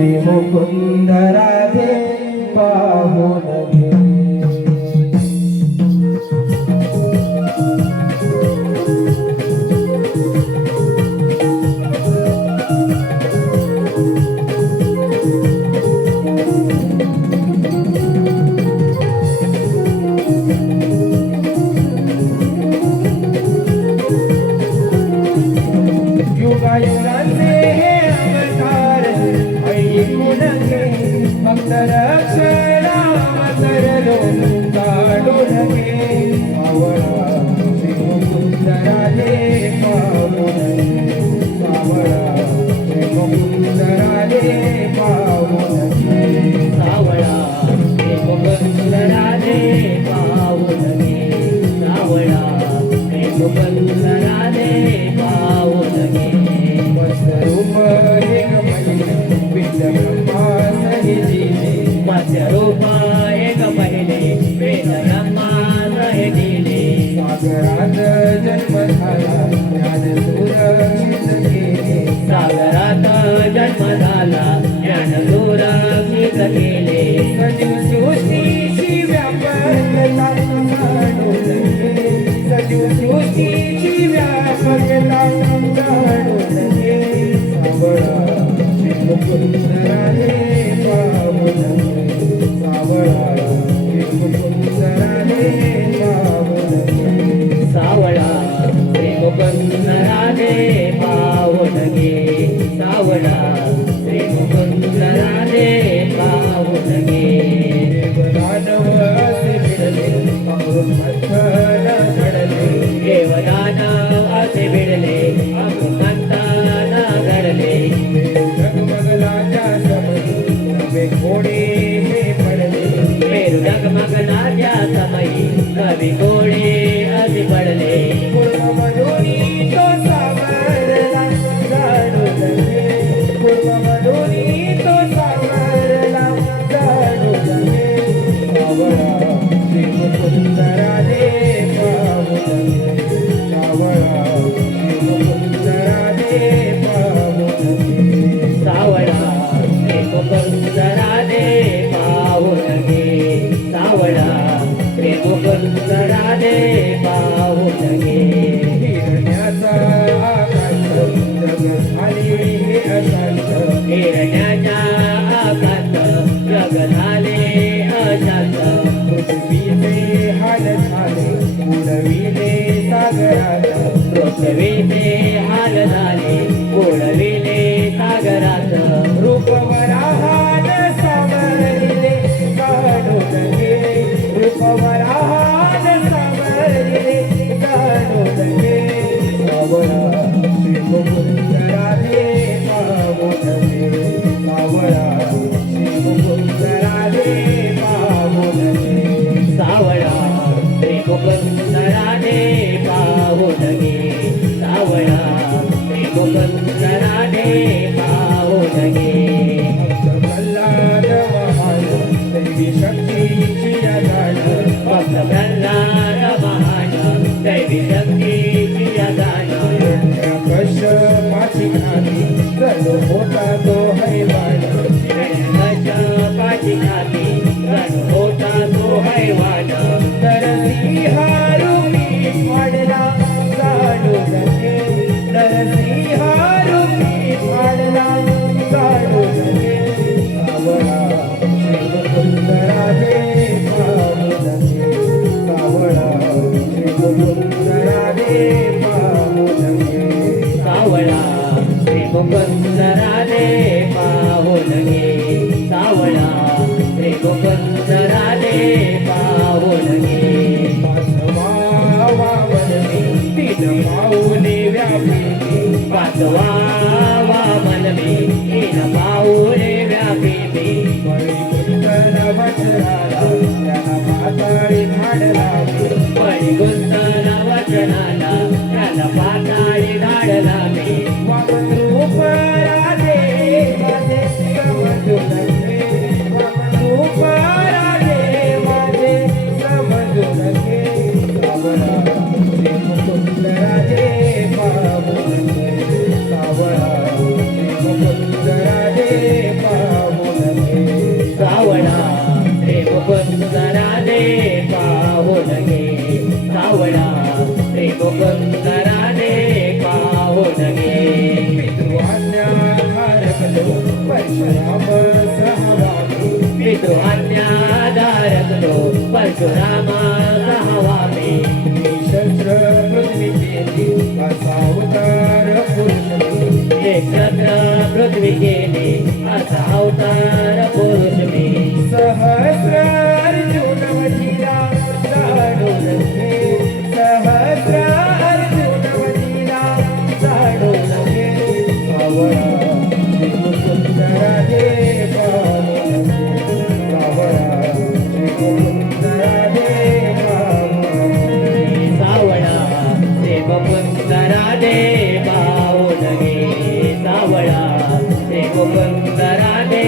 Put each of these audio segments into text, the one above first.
श्री मुकुंद राधे पाहून घे. युगायुगांचे हे अवतार ऐकून घे, भक्त रक्षणा तरलो काढून घे. सावळा श्री मुकुंद राधे पाहून घे, सावळा श्री मुकुंद राधे पाहून घे. सावळा श्री मुकुंद राधे पाहून घे, सावळा श्री मुकुंद राधे पाहून घे. मत्स्यरूप एक महिले विद्या ब्रह्मा सहितीने, मत्स्यरूप एक पहिले वेद ब्रह्मा सहितीने. सागरात जन्म झाला ज्ञान सुरक्षित केले, सागरात जन्म झाला ज्ञान सुरक्षित केले. सजीव सृष्टीची व्यापकता जाणून घे, सजीव सृष्टीची व्यापकता जाणून घे. सावळा श्री मुकुंद राधे पाहून घे, सावळा श्री मुकुंद राधे पाहून घे. सावळा श्री मुकुंद राधे पाहून घे, सावळा श्री मुकुंद राधे पाहून घे. देवदानव असे भिडले अमृत मंथन घडले, देवदानव असे भिडले अमृतमंथन घडले. डगमगलाच्या समयी नवे घोडे हे पडले, मेरू डगमगलाच्या समयी कवी घोडे असे पडले. पूर्वमधुनी तो सावरला जाणून घे, पूर्वमधुनी तो सावरला जाणून घे. सावळा श्री मुकुंद राधे पाहून घे, सावळा श्री मुकुंद राधे पाहून घे. सावळा श्री मुकुंद राधे पाहून घे, सावळा श्री मुकुंद राधे पाहून घे. हिरण्याचा आकाश जग झाली हे अशांत, हिरण्याच्या आकाश जग झाले अशांत. पृथ्वीचे हाल झाले उडविले सागरात, पृथ्वीचे हाल झाले उडविले सागरात. रूपवराहान सावरले काढून घे, रूपवराहान सावरले काढून घे. सावळा श्री मुकुंद राधे पाहून घे, सावळा श्री मुकुंद राधे पाहून घे. सावळा श्री मुकुंद राधे पाहून घे, सावळा श्री मुकुंद राधे पाहून घे. भक्त प्रल्हाद महान दैवी शक्तीची जाण, भक्त प्रल्हाद महान दैवी शक्तीची जाण. कश्यपाची खाती जणू होता तो हैवान, कश्यपाची खाती जणू होता तो हैवान. तर सिंहारूपी वाढला जाणून घे, तर सिंहारूपी वाढला जाणून घे. सावळा श्री मुकुंद राधे पाहून घे, सावळा श्री मुकुंद राधे पाहून घे. सावळा श्री मुकुंद राधे पाहून घे, सावळा श्री मुकुंद राधे पाहून घे. पाचवा वामन मी तीन पाऊले व्यापिते, पाचवा वामन मी तीन पाऊले व्यापिते. वैकुंठन वचनाला त्याला पाताळी धाड लागे, वैकुंठन वचनाला त्याला पाताळी धाड लागे. वामन रूप राधे माझे समजून घे, वामन रूप राधे माझे समजून घे. सावळा श्री मुकुंद राधे पाहून घे, सावळा श्री मुकुंद राधे पाहून परशुराम सहवामी पितृहत्याधारक तो परशुरामा सहावामी शस्त्र पृथ्वी केली असा अवतार पुरुष मी. एक छत्र पृथ्वी केली असा अवतार पुरुष मी सहस्र अर्जुन वजीरा जाणून घे सहस्र अर्जुन वजीरा जाणून घे सावळा श्रीमुकुंदरा दे पावन सावळा श्रीमुकुंदरा दे पावन सावळा ते मुकुंदरा दे पाहून गे सावळा ते मुकुंदरा दे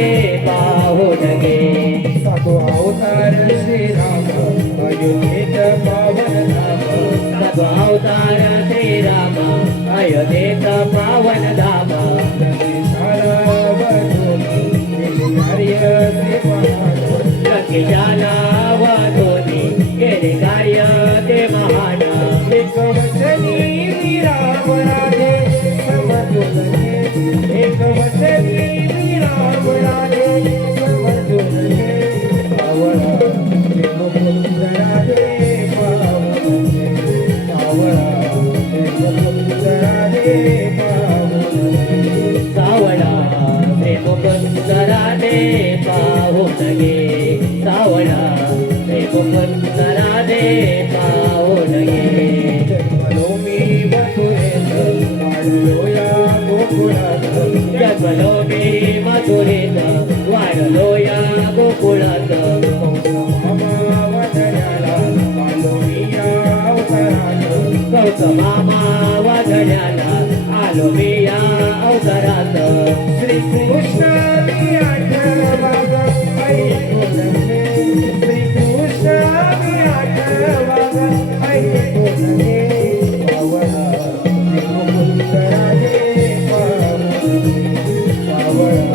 पाहून गे सातो अवतार श्रीराम अयोध्येत पावन धाम सत्व अवतार श्रीराम अयोध्येत पावन धाम शाला वधूनी केले कार्य ते महान लक्ष्याला वाधोनी केले कार्य ते महान एक वचनी राम राधे समजून घे एक वचनी राम राधे समजून घे सावळा श्रीमुकुंदरा दे पावन सावळा श्रीमुकुंदरा दे पावन सावळा ते मुकुंदरा दे पाहून गे सावळा ते मुकुंदरा दे पाहून गे जन्मलो मी मथुरेत वाढलो या गोकुळात जन्मलो मी मथुरेत वाढलो या गोकुळात मामा वदनाला आलो मी या अवतारात गौतमामा वादण्याला आलो मी या अवतारात श्री कृष्ण मी आठवा ऐकून घे श्री कृष्ण मी आठवा ऐकून घे सावळा श्रीमुकुंदरा दे पावन सावळा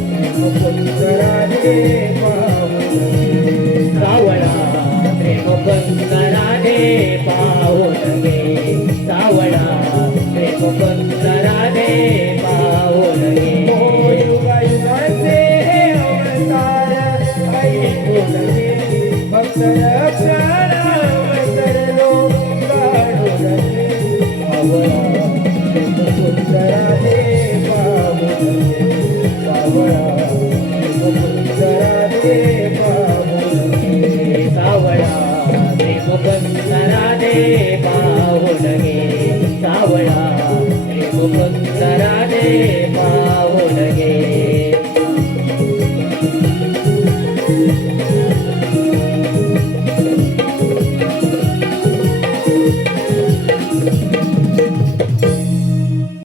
श्रीमुकुंदरा दे पावन सावळा ते मुकुंदरा दे पाहून गे सावळा ते मुकुंदरा दे पाहून गे युगायुगाचे हे अवतार ऐकून घे भक्त रक्षण अवतरलो काढून घे सावळा श्रीमुकुंदरा दे पावन सावळा श्रीमुकुंदरा दे पावन सावळा ते मुकुंदरा दे पाहून गे सावळा ते मुकुंदरा दे पाहून